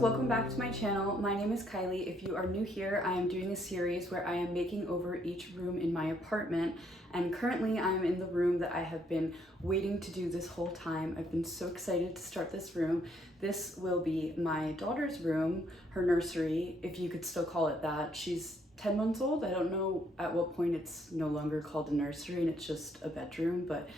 Welcome back to my channel. My name is Kylie. If you are new here, I am doing a series where I am making over each room in my apartment, and currently I'm in the room that I have been waiting to do this whole time. I've been so excited to start this room. This will be my daughter's room, her nursery, if you could still call it that. She's 10 months old. I don't know at what point it's no longer called a nursery and it's just a bedroom, but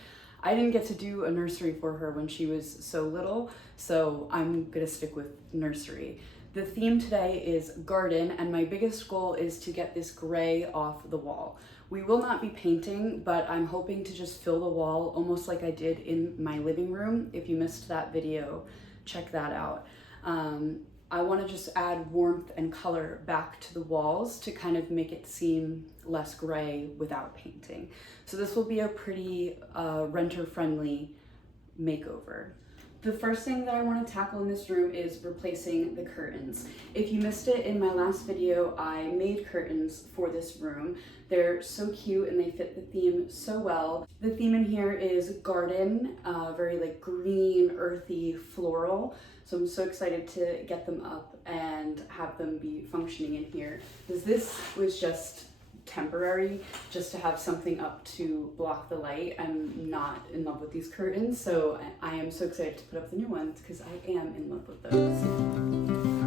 I didn't get to do a nursery for her when she was so little, so I'm gonna stick with nursery. The theme today is garden, and my biggest goal is to get this gray off the wall. We will not be painting, but I'm hoping to just fill the wall almost like I did in my living room. If you missed that video, check that out. I want to just add warmth and color back to the walls to kind of make it seem less gray without painting. So this will be a pretty renter-friendly makeover. The first thing that I want to tackle in this room is replacing the curtains. If you missed it in my last video, I made curtains for this room. They're so cute and they fit the theme so well. The theme in here is garden, very like green, earthy, floral. So I'm so excited to get them up and have them be functioning in here, because this was just temporary, just to have something up to block the light. I'm not in love with these curtains, so I am so excited to put up the new ones because I am in love with those.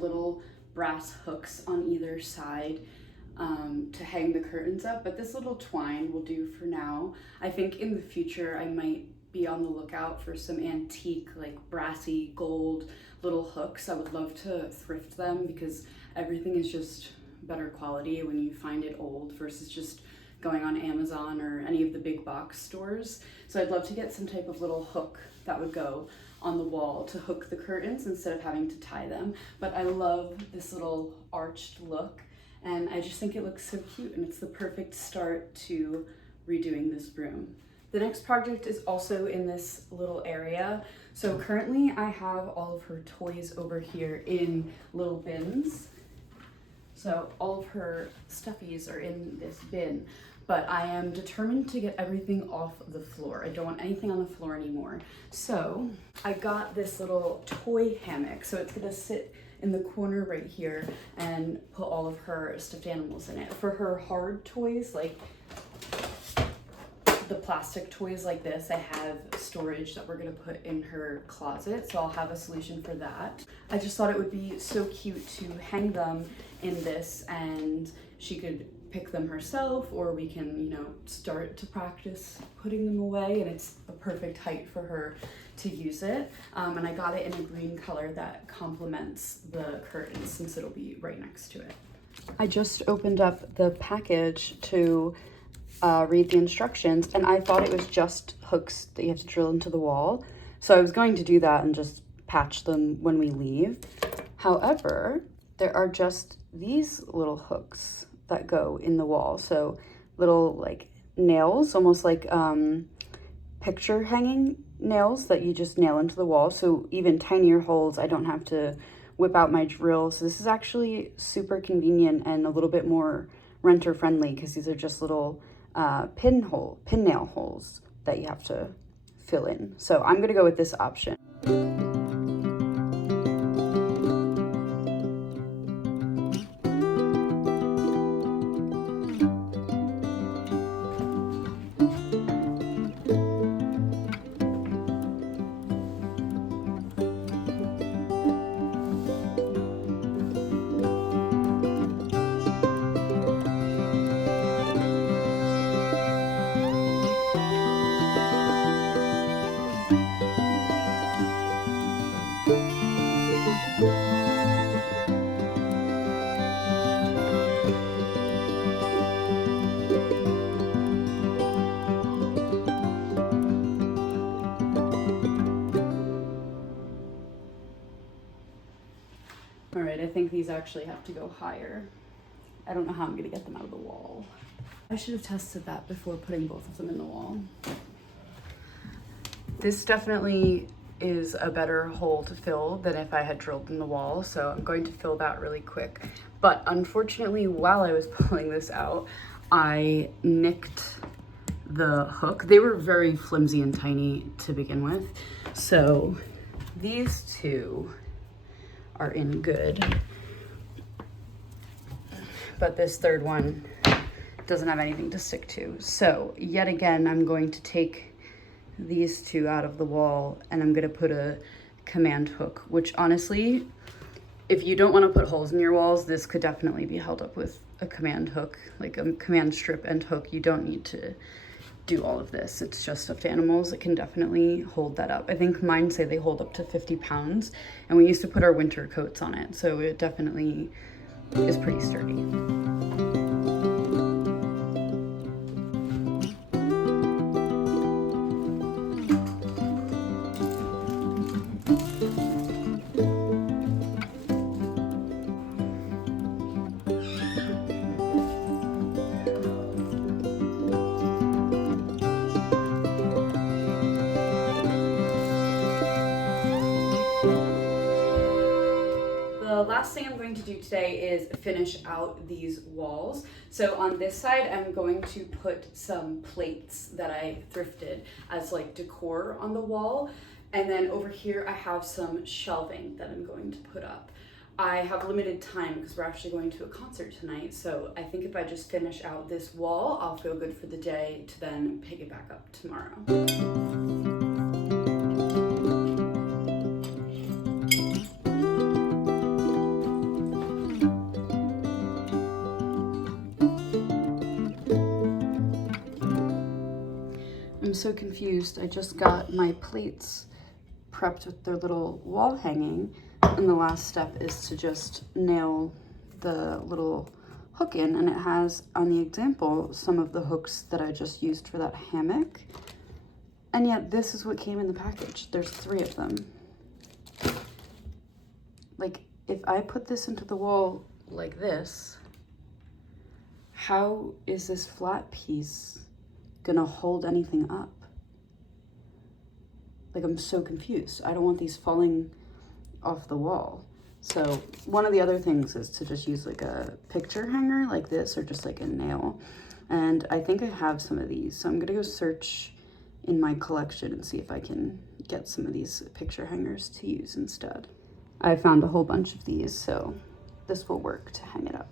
Little brass hooks on either side to hang the curtains up, but this little twine will do for now. I think in the future I might be on the lookout for some antique, like brassy gold little hooks. I would love to thrift them because everything is just better quality when you find it old versus just going on Amazon or any of the big box stores. So I'd love to get some type of little hook that would go on the wall to hook the curtains instead of having to tie them. But I love this little arched look, and I just think it looks so cute, and it's the perfect start to redoing this room. The next project is also in this little area. So currently I have all of her toys over here in little bins. So all of her stuffies are in this bin, but I am determined to get everything off the floor. I don't want anything on the floor anymore. So I got this little toy hammock. So it's gonna sit in the corner right here and put all of her stuffed animals in it. For her hard toys, like the plastic toys like this, I have storage that we're gonna put in her closet, so I'll have a solution for that. I just thought it would be so cute to hang them in this, and she could pick them herself, or we can, you know, start to practice putting them away, and it's a perfect height for her to use it. And I got it in a green color that complements the curtains since it'll be right next to it. I just opened up the package to read the instructions, and I thought it was just hooks that you have to drill into the wall. So I was going to do that and just patch them when we leave. However, there are just these little hooks that go in the wall. So little like nails, almost like picture hanging nails that you just nail into the wall. So even tinier holes, I don't have to whip out my drill. So this is actually super convenient and a little bit more renter friendly, because these are just little pin nail holes that you have to fill in. So I'm gonna go with this option. think these actually have to go higher. I don't know how I'm gonna get them out of the wall. I should have tested that before putting both of them in the wall. This definitely is a better hole to fill than if I had drilled in the wall, so I'm going to fill that really quick. But unfortunately, while I was pulling this out, I nicked the hook. They were very flimsy and tiny to begin with, so these two are in good. But this third one doesn't have anything to stick to. So yet again, I'm going to take these two out of the wall and I'm gonna put a command hook, which honestly, if you don't want to put holes in your walls, this could definitely be held up with a command hook, like a command strip and hook. You don't need to do all of this. It's just stuffed animals. It can definitely hold that up. I think mine say they hold up to 50 pounds, and we used to put our winter coats on it, so it definitely is pretty sturdy. The last thing I'm going to do today is finish out these walls. So on this side, I'm going to put some plates that I thrifted as like decor on the wall. And then over here, I have some shelving that I'm going to put up. I have limited time because we're actually going to a concert tonight. So I think if I just finish out this wall, I'll feel good for the day to then pick it back up tomorrow. I'm so confused. I just got my plates prepped with their little wall hanging, and the last step is to just nail the little hook in, and it has on the example some of the hooks that I just used for that hammock, and yet this is what came in the package. There's 3 of them. Like, if I put this into the wall like this, how is this flat piece gonna hold anything up? Like, I'm so confused. I don't want these falling off the wall. So one of the other things is to just use like a picture hanger like this, or just like a nail. And I think I have some of these, so I'm gonna go search in my collection and see if I can get some of these picture hangers to use instead. I found a whole bunch of these, so this will work to hang it up.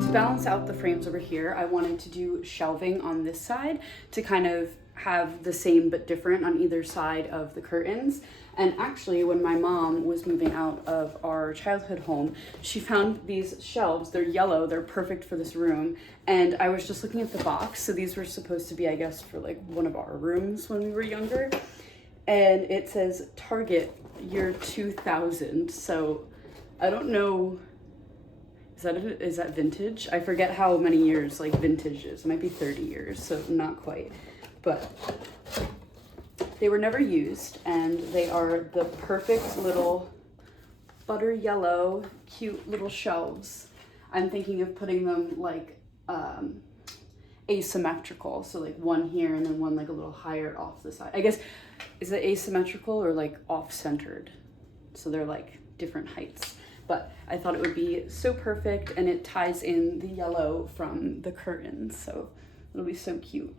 To balance out the frames over here, I wanted to do shelving on this side to kind of have the same but different on either side of the curtains. And actually, when my mom was moving out of our childhood home, she found these shelves. They're yellow, they're perfect for this room. And I was just looking at the box. So these were supposed to be, I guess, for like one of our rooms when we were younger. And it says Target year 2000. So I don't know, is that vintage? I forget how many years like vintage is. It might be 30 years, so not quite. But they were never used, and they are the perfect little butter yellow, cute little shelves. I'm thinking of putting them like asymmetrical, so like one here and then one like a little higher off the side. I guess, is it asymmetrical or like off-centered? So they're like different heights. But I thought it would be so perfect, and it ties in the yellow from the curtains, so it'll be so cute.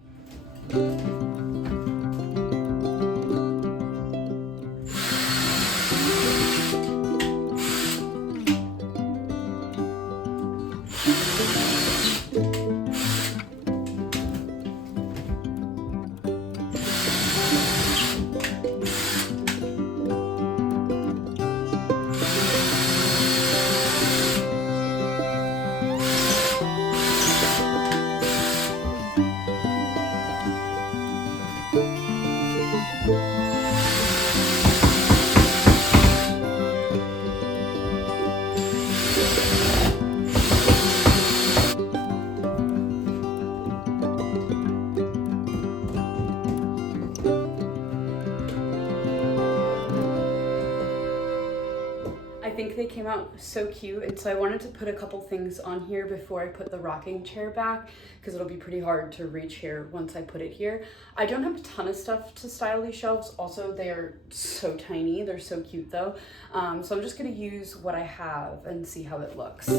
they came out so cute, and so I wanted to put a couple things on here before I put the rocking chair back, because it'll be pretty hard to reach here once I put it here. I don't have a ton of stuff to style these shelves. Also, they are so tiny. They're so cute though. So I'm just gonna use what I have and see how it looks.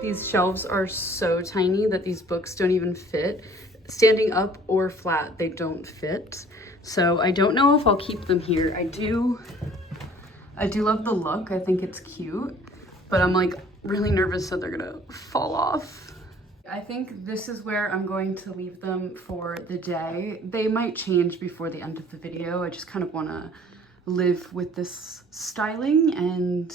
These shelves are so tiny that these books don't even fit. Standing up or flat, they don't fit. So I don't know if I'll keep them here. I do love the look. I think it's cute, but I'm like really nervous that they're gonna fall off. I think this is where I'm going to leave them for the day. They might change before the end of the video. I just kind of wanna live with this styling and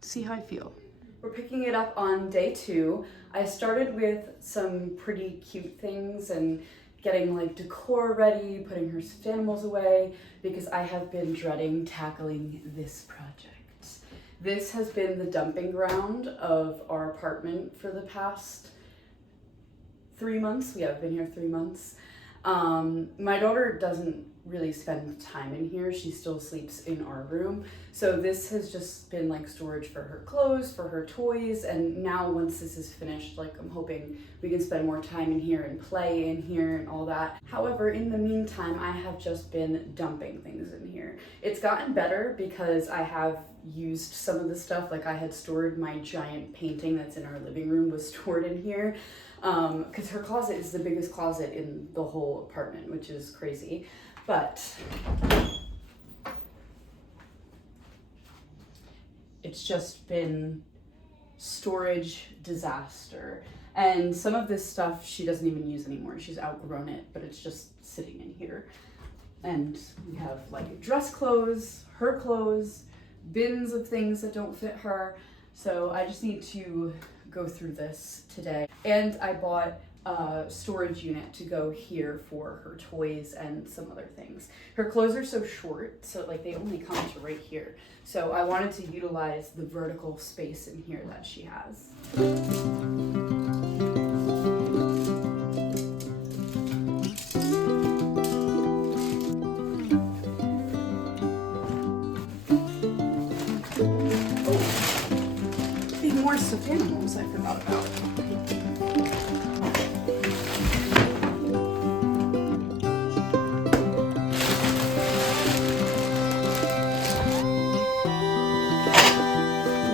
see how I feel. We're picking it up on day 2. I started with some pretty cute things and getting like decor ready, putting her stuffed animals away, because I have been dreading tackling this project. This has been the dumping ground of our apartment for the past 3 months. We have been here 3 months. My daughter doesn't really spend time in here. She still sleeps in our room. So this has just been like storage for her clothes, for her toys. And now once this is finished, like I'm hoping we can spend more time in here and play in here and all that. However, in the meantime, I have just been dumping things in here. It's gotten better because I have used some of the stuff. Like I had stored my giant painting that's in our living room was stored in here. Because her closet is the biggest closet in the whole apartment, which is crazy. But it's just been storage disaster. And some of this stuff she doesn't even use anymore. She's outgrown it, but it's just sitting in here. And we have like dress clothes, her clothes, bins of things that don't fit her. So I just need to go through this today. And I bought a storage unit to go here for her toys and some other things. Her clothes are so short, so like they only come to right here. So I wanted to utilize the vertical space in here that she has. More stuffed animals I forgot about.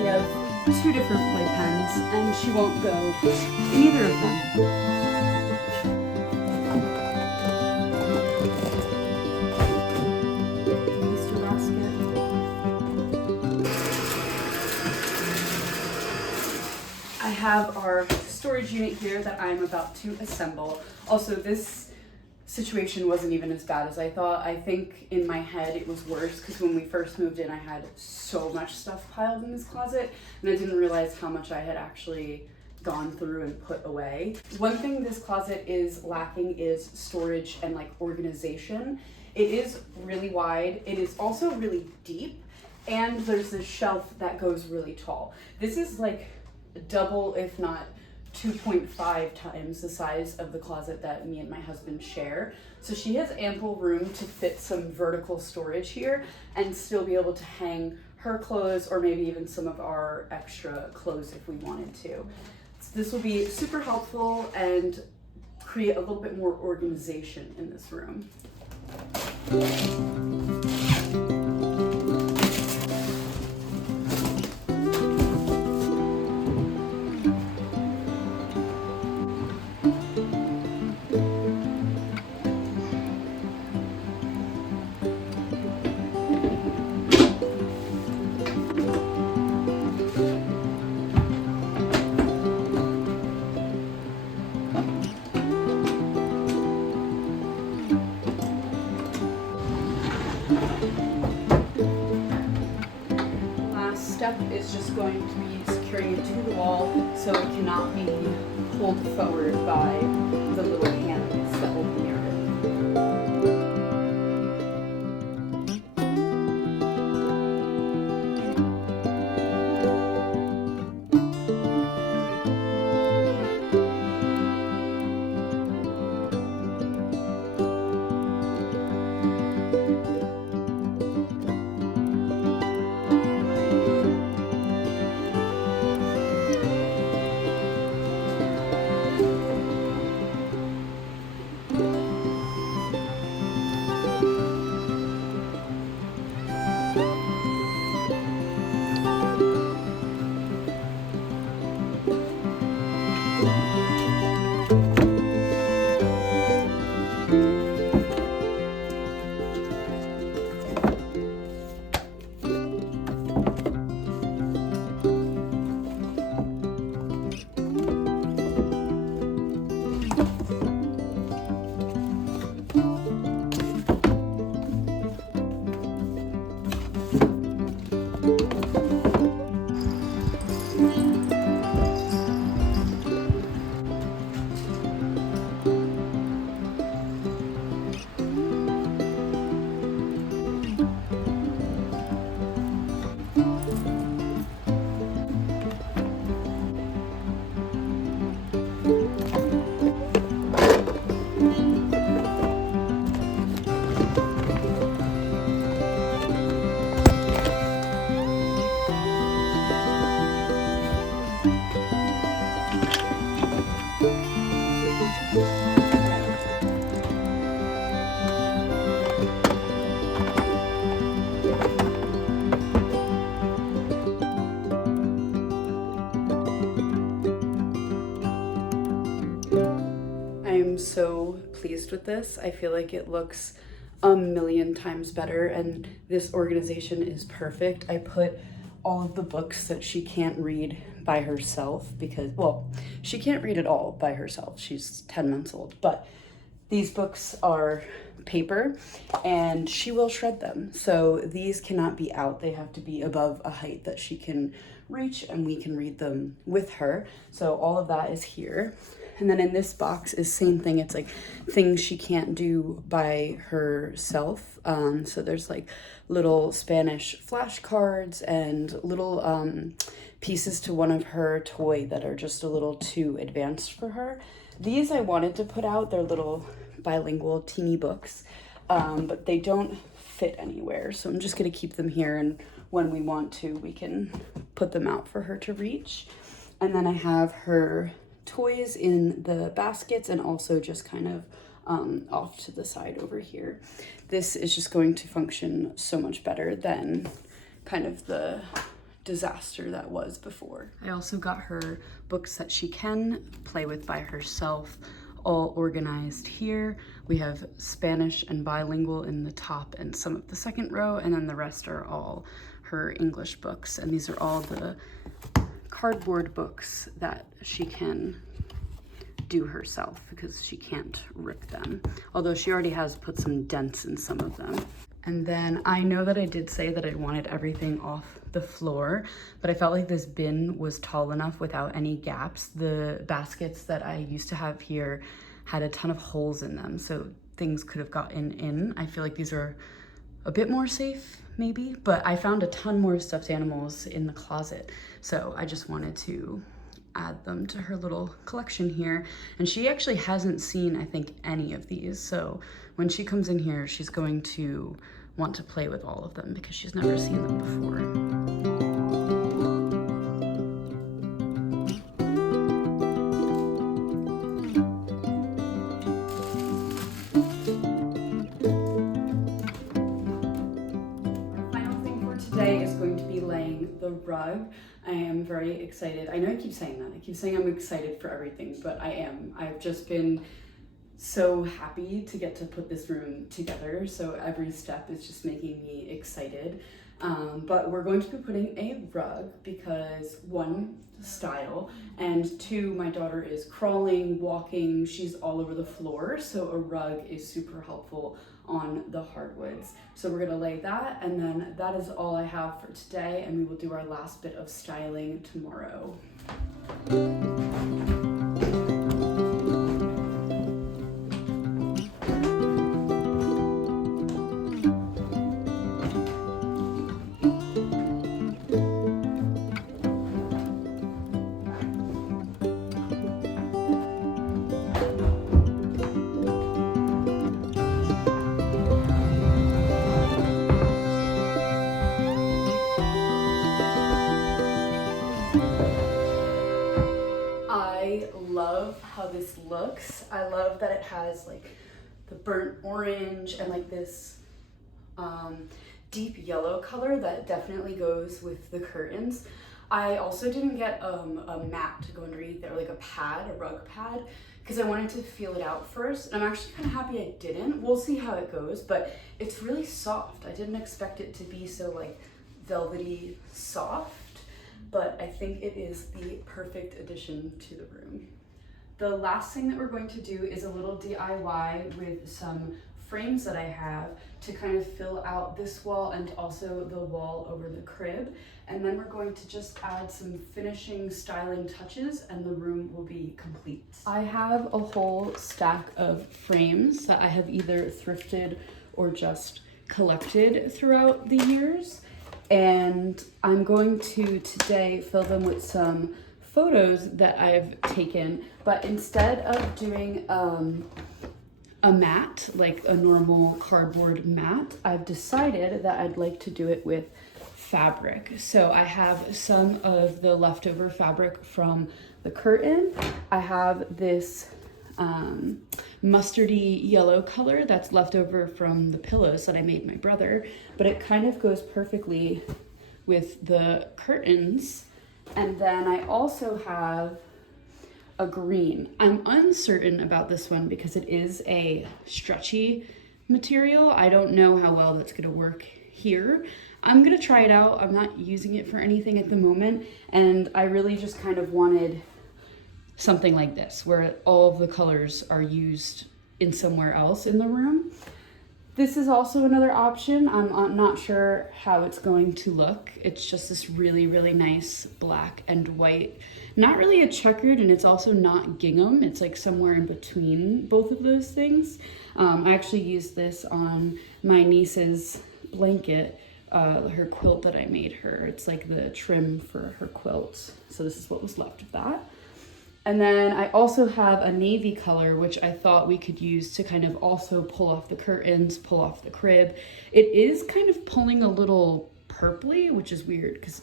We have 2 different playpens and she won't go in either of them. I have our storage unit here that I'm about to assemble. Also, this situation wasn't even as bad as I thought. I think in my head it was worse because when we first moved in, I had so much stuff piled in this closet and I didn't realize how much I had actually gone through and put away. One thing this closet is lacking is storage and like organization. It is really wide. It is also really deep, and there's this shelf that goes really tall. This is like double, if not 2.5 times the size of the closet that me and my husband share. So she has ample room to fit some vertical storage here and still be able to hang her clothes or maybe even some of our extra clothes if we wanted to. So this will be super helpful and create a little bit more organization in this room. last step is just going to be securing it to the wall so it cannot be pulled forward by the little hands that hold the mirror. So pleased with this. I feel like it looks a million times better, and this organization is perfect. I put all of the books that she can't read by herself because, well, she can't read at all by herself. She's 10 months old, but these books are paper and she will shred them. So these cannot be out. They have to be above a height that she can reach and we can read them with her. So all of that is here. And then in this box is same thing. It's like things she can't do by herself. So there's like little Spanish flashcards and little pieces to one of her toy that are just a little too advanced for her. These I wanted to put out. They're little bilingual teeny books, but they don't fit anywhere. So I'm just gonna keep them here, and when we want to, we can put them out for her to reach. And then I have her toys in the baskets and also just kind of off to the side over here. This is just going to function so much better than kind of the disaster that was before. I also got her books that she can play with by herself, all organized here. We have Spanish and bilingual in the top and some of the second row, and then the rest are all her English books. And these are all the cardboard books that she can do herself because she can't rip them, although she already has put some dents in some of them. And then I know that I did say that I wanted everything off the floor, but I felt like this bin was tall enough without any gaps. The baskets that I used to have here had a ton of holes in them, so things could have gotten in. I feel like these are a bit more safe maybe, but I found a ton more stuffed animals in the closet, so I just wanted to add them to her little collection here. And she actually hasn't seen, I think, any of these, so when she comes in here, she's going to want to play with all of them because she's never seen them before. Today is going to be laying the rug. I am very excited. I know I keep saying that. I keep saying I'm excited for everything, but I am. I've just been so happy to get to put this room together. So every step is just making me excited. But we're going to be putting a rug because one, style, and two, my daughter is crawling, walking, she's all over the floor. So a rug is super helpful on the hardwoods. So we're gonna lay that, and then that is all I have for today, and we will do our last bit of styling tomorrow. I love how this looks. I love that it has like the burnt orange and like this deep yellow color that definitely goes with the curtains. I also didn't get a mat to go underneath there, like a pad, a rug pad, because I wanted to feel it out first. And I'm actually kind of happy I didn't. We'll see how it goes, but it's really soft. I didn't expect it to be so like velvety soft, but I think it is the perfect addition to the room. The last thing that we're going to do is a little DIY with some frames that I have to kind of fill out this wall and also the wall over the crib. And then we're going to just add some finishing styling touches and the room will be complete. I have a whole stack of frames that I have either thrifted or just collected throughout the years. And I'm going to today fill them with some photos that I've taken, but instead of doing a mat, like a normal cardboard mat, I've decided that I'd like to do it with fabric. So I have some of the leftover fabric from the curtain. I have this mustardy yellow color that's left over from the pillows that I made my brother, but it kind of goes perfectly with the curtains. And then I also have a green. I'm uncertain about this one because it is a stretchy material. I don't know how well that's gonna work here. I'm gonna try it out. I'm not using it for anything at the moment, and I really just kind of wanted something like this where all of the colors are used in somewhere else in the room. This is also another option. I'm not sure how it's going to look. It's just this really, really nice black and white. Not really a checkered, and it's also not gingham. It's like somewhere in between both of those things. I actually used this on my niece's blanket, her quilt that I made her. It's like the trim for her quilt. So this is what was left of that. And then I also have a navy color, which I thought we could use to kind of also pull off the curtains, pull off the crib. It is kind of pulling a little purpley, which is weird because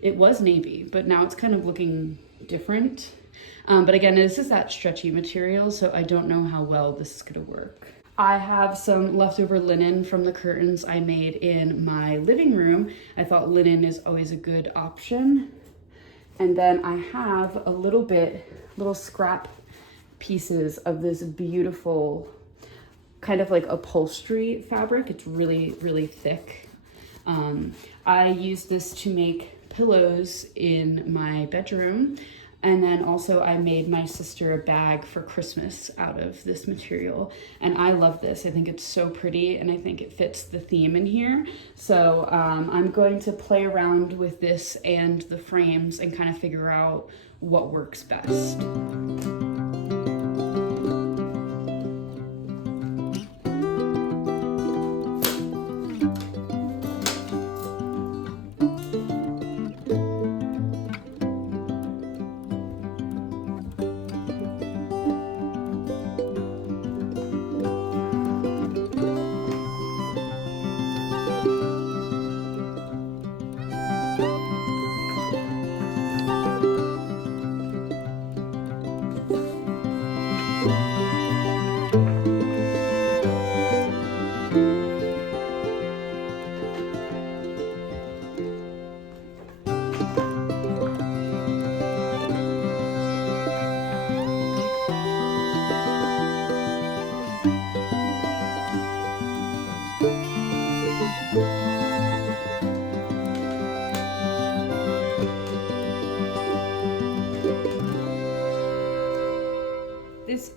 it was navy, but now it's kind of looking different. But again, this is that stretchy material, so I don't know how well this is gonna work. I have some leftover linen from the curtains I made in my living room. I thought linen is always a good option. And then I have a little scrap pieces of this beautiful kind of like upholstery fabric. It's really, really thick. I used this to make pillows in my bedroom. And then also I made my sister a bag for Christmas out of this material. And I love this. I think it's so pretty and I think it fits the theme in here. So I'm going to play around with this and the frames and kind of figure out what works best.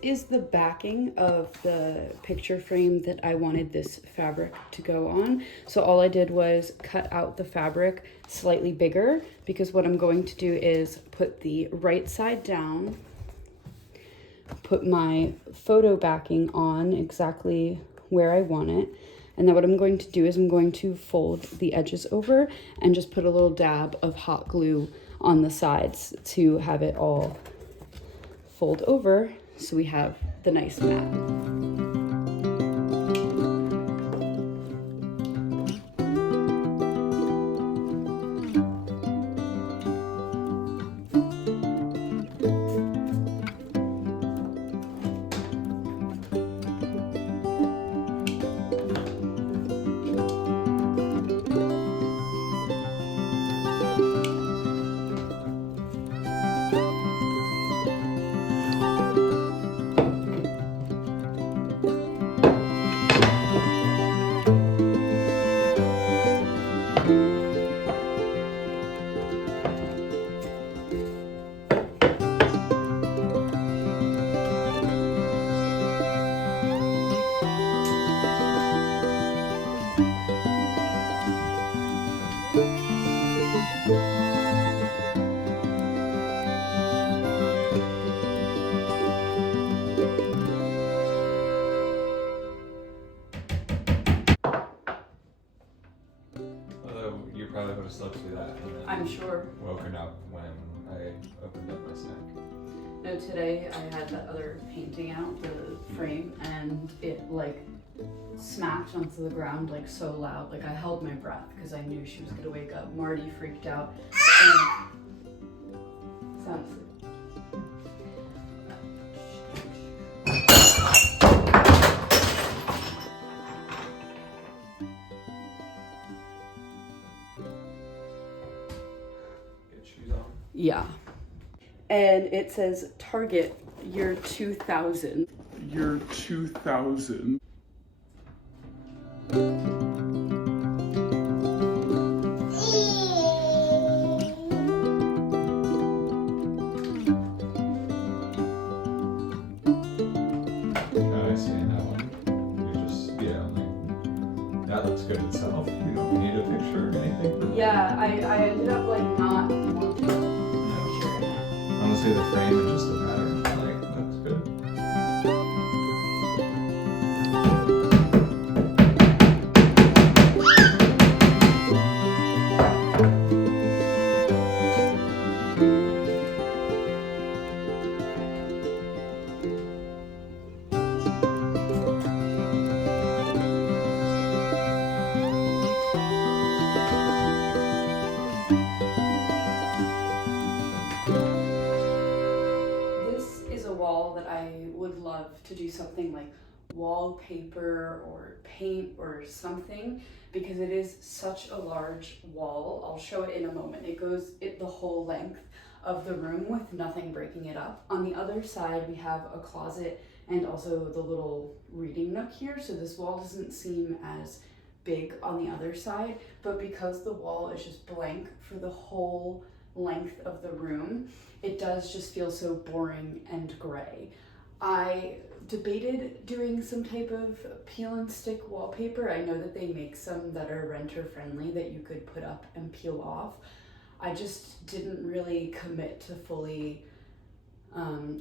is the backing of the picture frame that I wanted this fabric to go on. So all I did was cut out the fabric slightly bigger, because what I'm going to do is put the right side down, put my photo backing on exactly where I want it. And then what I'm going to do is I'm going to fold the edges over and just put a little dab of hot glue on the sides to have it all fold over so we have the nice mat. Although you probably would have slept through that and then I'm sure. woken up when I opened up my snack. No, today I had that other painting out, the frame, and it like smacked onto the ground like so loud. Like I held my breath because I knew she was gonna wake up. Marty freaked out. Sound asleep. Get shoes on. Yeah. And it says Target year 2000. Year 2000. I see that one. You just, like, that looks good itself. You don't need a picture or anything for that. Yeah, I ended up like not wanting a No. picture in it. Honestly, the frame and just the pattern, like, looks good. This is a wall that I would love to do something like wallpaper or paint or something, because it is such a large wall. I'll show it in a moment. It goes the whole length of the room with nothing breaking it up. On the other side, we have a closet and also the little reading nook here. So this wall doesn't seem as big on the other side, but because the wall is just blank for the whole length of the room, it does just feel so boring and gray. I debated doing some type of peel and stick wallpaper. I know that they make some that are renter friendly that you could put up and peel off. I just didn't really commit to fully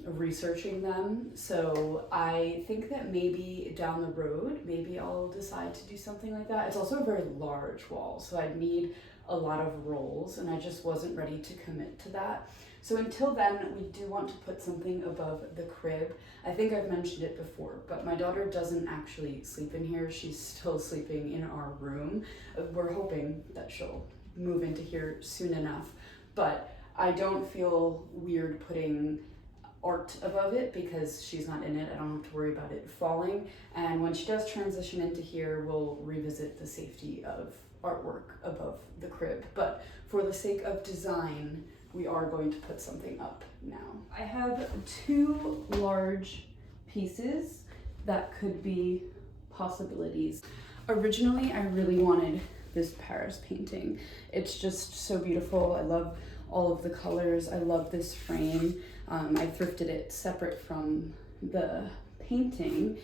researching them. So I think that maybe down the road, maybe I'll decide to do something like that. It's also a very large wall, so I'd need a lot of rolls, and I just wasn't ready to commit to that. So until then, we do want to put something above the crib. I think I've mentioned it before, but my daughter doesn't actually sleep in here. She's still sleeping in our room. We're hoping that she'll move into here soon enough, but I don't feel weird putting art above it because she's not in it. I don't have to worry about it falling. And when she does transition into here, we'll revisit the safety of artwork above the crib. But for the sake of design, we are going to put something up now. I have two large pieces that could be possibilities. Originally, I really wanted this Paris painting. It's just so beautiful. I love all of the colors. I love this frame. I thrifted it separate from the painting,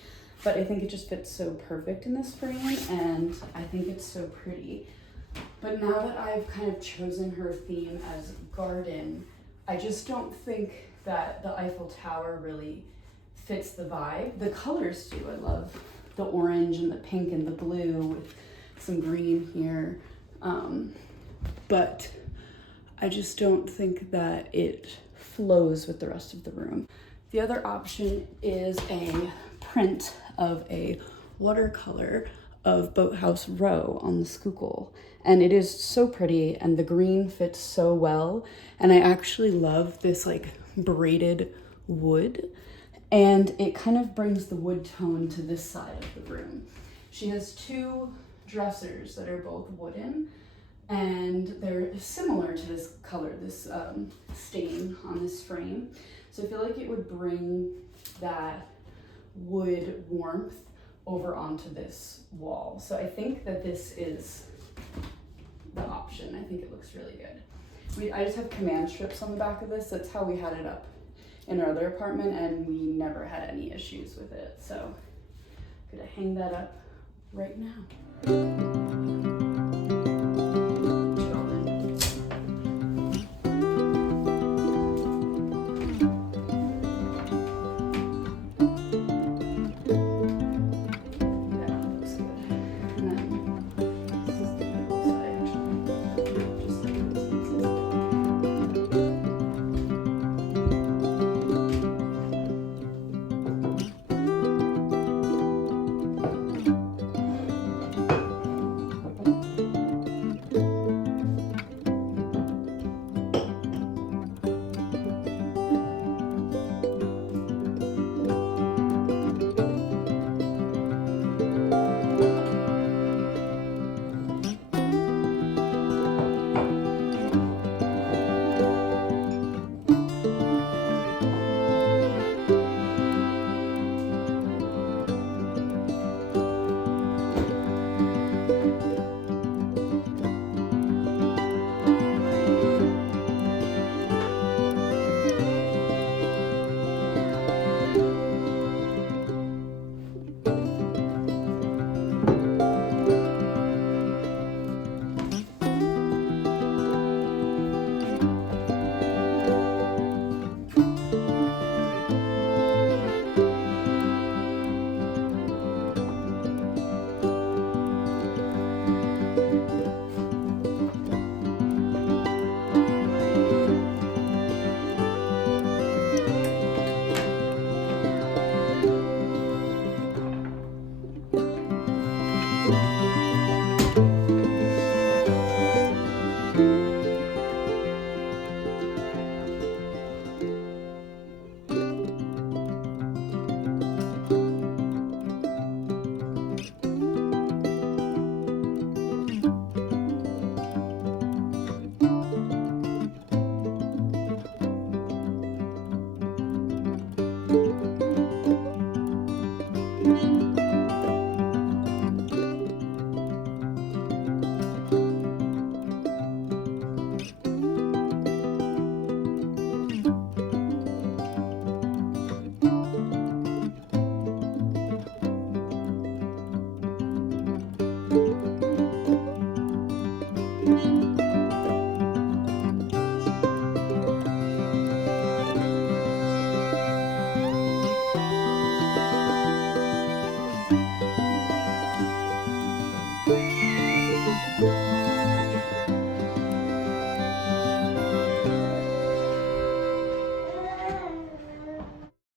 but I think it just fits so perfect in this frame, and I think it's so pretty. But now that I've kind of chosen her theme as garden, I just don't think that the Eiffel Tower really fits the vibe. The colors do. I love the orange and the pink and the blue with some green here. But I just don't think that it flows with the rest of the room. The other option is a print of a watercolor of Boathouse Row on the Schuylkill. And it is so pretty, and the green fits so well. And I actually love this like braided wood, and it kind of brings the wood tone to this side of the room. She has two dressers that are both wooden, and they're similar to this color, this stain on this frame. So I feel like it would bring that wood warmth over onto this wall. So I think that this is the option. I think it looks really good. I just have command strips on the back of this. That's how we had it up in our other apartment, and we never had any issues with it. So I'm gonna hang that up right now.